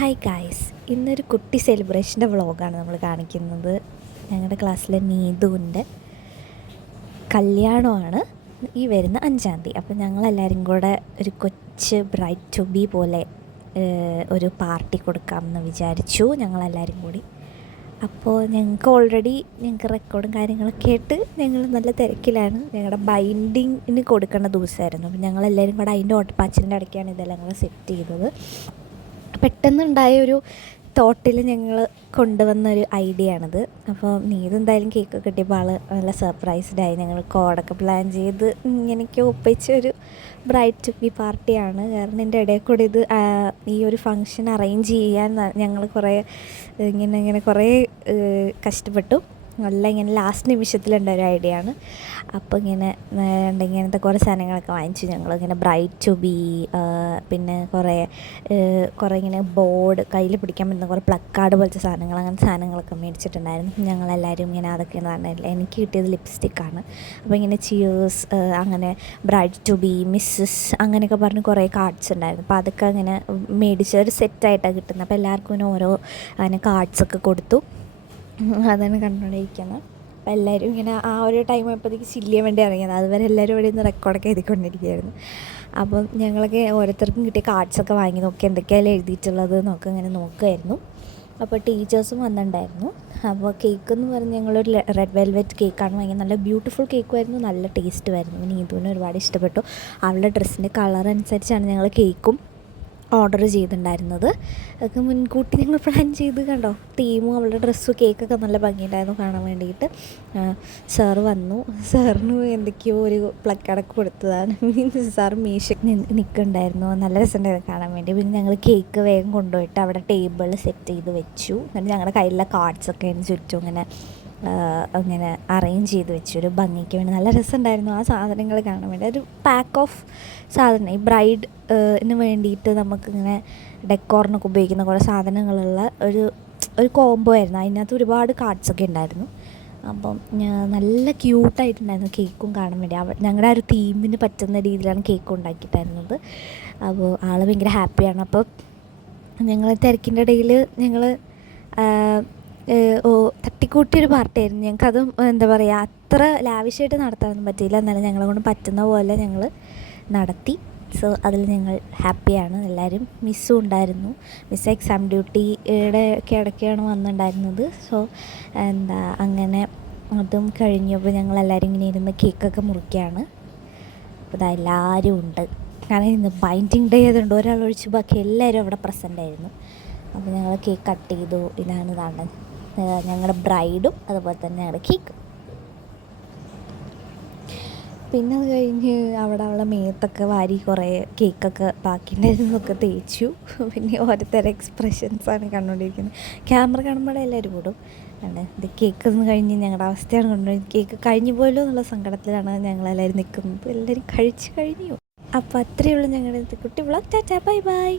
Hi guys, ഇന്നൊരു കുട്ടി സെലിബ്രേഷൻ്റെ വ്ളോഗാണ് നമ്മൾ കാണിക്കുന്നത്. ഞങ്ങളുടെ ക്ലാസ്സിലെ നീതുവിൻ്റെ കല്യാണമാണ് ഈ വരുന്ന 5-ാം തീയതി. അപ്പോൾ ഞങ്ങളെല്ലാവരും കൂടെ ഒരു കൊച്ച് ബ്രൈഡ് ടു ബി പോലെ ഒരു പാർട്ടി കൊടുക്കാമെന്ന് വിചാരിച്ചു ഞങ്ങളെല്ലാവരും കൂടി. അപ്പോൾ ഞങ്ങൾക്ക് റെക്കോർഡും കാര്യങ്ങളൊക്കെ ആയിട്ട് ഞങ്ങൾ നല്ല തിരക്കിലാണ്. ഞങ്ങളുടെ ബൈൻഡിങ്ങിന് കൊടുക്കേണ്ട ദിവസമായിരുന്നു. അപ്പോൾ ഞങ്ങളെല്ലാവരും കൂടെ അതിൻ്റെ ഓട്ടപ്പാച്ചിലിൻ്റെ ഇടയ്ക്കാണ് ഇതെല്ലാം കൂടെ സെറ്റ് ചെയ്തത്. പെട്ടെന്നുണ്ടായ ഒരു തോട്ടിൽ ഞങ്ങൾ കൊണ്ടുവന്നൊരു ഐഡിയ ആണിത്. അപ്പോൾ നീതെന്തായാലും കേക്ക് കിട്ടിയപ്പോൾ ആൾ നല്ല സർപ്രൈസ്ഡായി. ഞങ്ങൾ കോഡൊക്കെ പ്ലാൻ ചെയ്ത് ഇങ്ങനെയൊക്കെ ഒപ്പിച്ചൊരു ബ്രൈഡ് ടു ബി പാർട്ടിയാണ്. കാരണം എൻ്റെ ഇടയിൽ കൂടി ഈ ഒരു ഫങ്ഷൻ അറേഞ്ച് ചെയ്യാൻ ഞങ്ങൾ ഇങ്ങനെ കുറേ കഷ്ടപ്പെട്ടു. നല്ല ഇങ്ങനെ ലാസ്റ്റ് നിമിഷത്തിലുണ്ട ഒരു ഐഡിയ ആണ്. അപ്പോൾ ഇങ്ങനത്തെ കുറേ സാധനങ്ങളൊക്കെ വാങ്ങിച്ചു. ഞങ്ങളിങ്ങനെ ബ്രൈഡ് ടു ബി, പിന്നെ കുറേ ഇങ്ങനെ ബോർഡ് കയ്യിൽ പിടിക്കാൻ പറ്റുന്ന കുറേ പ്ലക്കാർഡ് പോലത്തെ സാധനങ്ങൾ, അങ്ങനത്തെ സാധനങ്ങളൊക്കെ മേടിച്ചിട്ടുണ്ടായിരുന്നു. ഞങ്ങളെല്ലാവരും ഇങ്ങനെ അതൊക്കെ പറഞ്ഞില്ല. എനിക്ക് കിട്ടിയത് ലിപ്സ്റ്റിക്കാണ്. അപ്പോൾ ഇങ്ങനെ ചിയേഴ്സ്, അങ്ങനെ ബ്രൈഡ് ടു ബി, മിസ്സസ് അങ്ങനെയൊക്കെ പറഞ്ഞ് കുറേ കാർഡ്സ് ഉണ്ടായിരുന്നു. അപ്പോൾ അതൊക്കെ അങ്ങനെ മേടിച്ച ഒരു സെറ്റായിട്ടാണ് കിട്ടുന്നത്. അപ്പോൾ എല്ലാവർക്കും ഇങ്ങനെ ഓരോ അങ്ങനെ കാർഡ്സൊക്കെ കൊടുത്തു. അതാണ് കണ്ടുകൊണ്ടിരിക്കുന്നത്. അപ്പോൾ എല്ലാവരും ഇങ്ങനെ ആ ഒരു ടൈം ആയപ്പോഴത്തേക്ക് ചില്ലിയാൻ വേണ്ടി ഇറങ്ങിയത്. അതുവരെ എല്ലാവരും ഇവിടെ നിന്ന് റെക്കോർഡൊക്കെ എഴുതിക്കൊണ്ടിരിക്കുകയായിരുന്നു. അപ്പം ഞങ്ങളൊക്കെ ഓരോരുത്തർക്കും കിട്ടിയ കാർഡ്സൊക്കെ വാങ്ങി നോക്കി എന്തൊക്കെയാണ് എഴുതിയിട്ടുള്ളത് എന്നൊക്കെ ഇങ്ങനെ നോക്കുമായിരുന്നു. അപ്പോൾ ടീച്ചേഴ്സും വന്നിട്ടുണ്ടായിരുന്നു. അപ്പോൾ കേക്ക് എന്ന് പറഞ്ഞ് ഞങ്ങളൊരു റെഡ് വെൽവെറ്റ് കേക്കാണ് വാങ്ങിയത്. നല്ല ബ്യൂട്ടിഫുൾ കേക്കുമായിരുന്നു, നല്ല ടേസ്റ്റുമായിരുന്നു. നീതുവിന് ഒരുപാട് ഇഷ്ടപ്പെട്ടു. അവളുടെ ഡ്രസ്സിൻ്റെ കളർ അനുസരിച്ചാണ് ഞങ്ങൾ കേക്കും ഓർഡർ ചെയ്തിട്ടുണ്ടായിരുന്നത്. അതൊക്കെ മുൻകൂട്ടി ഞങ്ങൾ പ്ലാൻ ചെയ്ത് കണ്ടോ. തീമും അവളുടെ ഡ്രസ്സും കേക്കൊക്കെ നല്ല ഭംഗിയുണ്ടായിരുന്നു കാണാൻ വേണ്ടിയിട്ട്. സാറ് വന്നു. സാറിന് എന്തൊക്കെയോ ഒരു പ്ലക്കാർഡൊക്കെ കൊടുത്തതാണ്. സാറ് മീശക്ക് നിൽക്കുന്നുണ്ടായിരുന്നു. നല്ല രസമുണ്ടായിരുന്നു കാണാൻ വേണ്ടി. പിന്നെ ഞങ്ങൾ കേക്ക് വേഗം കൊണ്ടുപോയിട്ട് അവിടെ ടേബിൾ സെറ്റ് ചെയ്ത് വെച്ചു. എന്നിട്ട് ഞങ്ങളുടെ കയ്യിലുള്ള കാർഡ്സൊക്കെ ചുറ്റും അങ്ങനെ അറേഞ്ച് ചെയ്ത് വെച്ചു ഒരു ഭംഗിക്ക് വേണ്ടി. നല്ല രസമുണ്ടായിരുന്നു ആ സാധനങ്ങൾ കാണാൻ വേണ്ടി. ഒരു പാക്ക് ഓഫ് സാധനം, ഈ ബ്രൈഡിന് വേണ്ടിയിട്ട് നമുക്കിങ്ങനെ ഡെക്കോറിനൊക്കെ ഉപയോഗിക്കുന്ന കുറേ സാധനങ്ങളുള്ള ഒരു കോംബോ ആയിരുന്നു. അതിനകത്ത് ഒരുപാട് കാർഡ്സൊക്കെ ഉണ്ടായിരുന്നു. അപ്പം നല്ല ക്യൂട്ടായിട്ടുണ്ടായിരുന്നു കേക്കും കാണാൻ വേണ്ടി. ഞങ്ങളുടെ ആ ഒരു തീമിന് പറ്റുന്ന രീതിയിലാണ് കേക്ക് ഉണ്ടാക്കിയിട്ടായിരുന്നത്. അപ്പോൾ ആൾ ഭയങ്കര ഹാപ്പിയാണ്. അപ്പോൾ ഞങ്ങൾ തിരക്കിൻ്റെ ഇടയിൽ ഞങ്ങൾ തട്ടിക്കൂട്ടിയൊരു പാർട്ടിയായിരുന്നു. ഞങ്ങൾക്കതും എന്താ പറയുക, അത്ര ലാവിഷായിട്ട് നടത്താനൊന്നും പറ്റിയില്ല. എന്നാലും ഞങ്ങളെ കൊണ്ട് പറ്റുന്ന പോലെ ഞങ്ങൾ നടത്തി. സോ അതിൽ ഞങ്ങൾ ഹാപ്പിയാണ്. എല്ലാവരും മിസ്സും ഉണ്ടായിരുന്നു. മിസ്സ് എക്സാം ഡ്യൂട്ടിയുടെ ഒക്കെ ഇടയ്ക്കാണ് വന്നിട്ടുണ്ടായിരുന്നത്. സോ അങ്ങനെ അതും കഴിഞ്ഞപ്പോൾ ഞങ്ങളെല്ലാവരും ഇങ്ങനെ ഇരുന്ന് കേക്കൊക്കെ മുറിക്കുകയാണ്. അപ്പോൾ ഇതെല്ലാവരും ഉണ്ട്. കാരണം ഇന്ന് ബൈൻഡിങ് ഡേ ആയതുകൊണ്ട് ഒരാളൊഴിച്ച് ബാക്കി എല്ലാവരും അവിടെ പ്രസൻ്റ് ആയിരുന്നു. അപ്പോൾ ഞങ്ങൾ കേക്ക് കട്ട് ചെയ്തു. ഇതാണ് ഞങ്ങളുടെ ബ്രൈഡും അതുപോലെ തന്നെ ഞങ്ങളുടെ കേക്ക്. പിന്നെ അത് കഴിഞ്ഞ് അവളെ മേത്തൊക്കെ വാരി കുറേ കേക്കൊക്കെ ബാക്കിയുണ്ടായിരുന്നൊക്കെ തേച്ചു. പിന്നെ ഓരോരുത്തരുടെ എക്സ്പ്രഷൻസാണ് കണ്ടുകൊണ്ടിരിക്കുന്നത്. ക്യാമറ കാണുമ്പോഴേ എല്ലാവരും കൂടും. ഇത് കേക്ക് ഒന്ന് കഴിഞ്ഞ് ഞങ്ങളുടെ അവസ്ഥയാണ് കൊണ്ടുപോയി. കേക്ക് കഴിഞ്ഞു പോയല്ലോ എന്നുള്ള സങ്കടത്തിലാണ് ഞങ്ങളെല്ലാവരും നിൽക്കുന്നത്. എല്ലാവരും കഴിച്ചു കഴിഞ്ഞു. അപ്പോൾ അത്രയേ ഉള്ളൂ ഞങ്ങളുടെ കുട്ടി വ്ളോഗ്. Tata, bye bye.